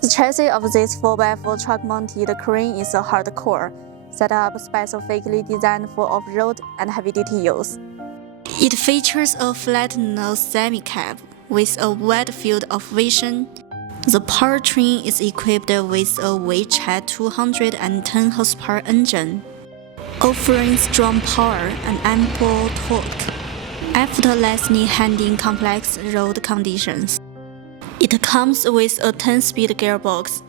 The chassis of this 4x4 truck-mounted crane is a hardcore, set up specifically designed for off-road and heavy-duty use. It features a flat-nose semi-cab with a wide field of vision. The powertrain is equipped with a Wechat 210 horsepower engine, offering strong power and ample torque, effortlessly handling complex road conditions. It comes with a 10-speed gearbox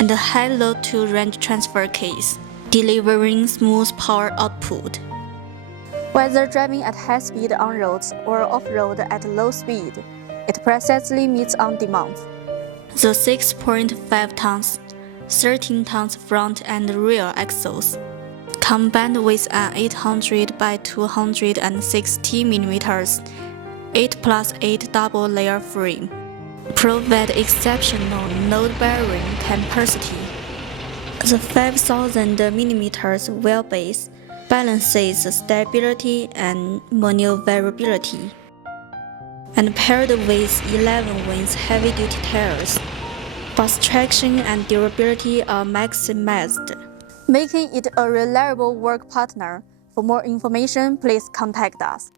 and a high load-to-range transfer case, delivering smooth power output. Whether driving at high speed on roads or off-road at low speed, it precisely meets on demand. The 6.5 tons, 13 tons front and rear axles, combined with an 800 by 260 mm 8+8 double-layer frame, provide exceptional load-bearing capacity. The 5,000 mm wheelbase balances stability and maneuverability, and paired with 11-inch heavy-duty tires, both traction and durability are maximized, making it a reliable work partner. For more information, please contact us.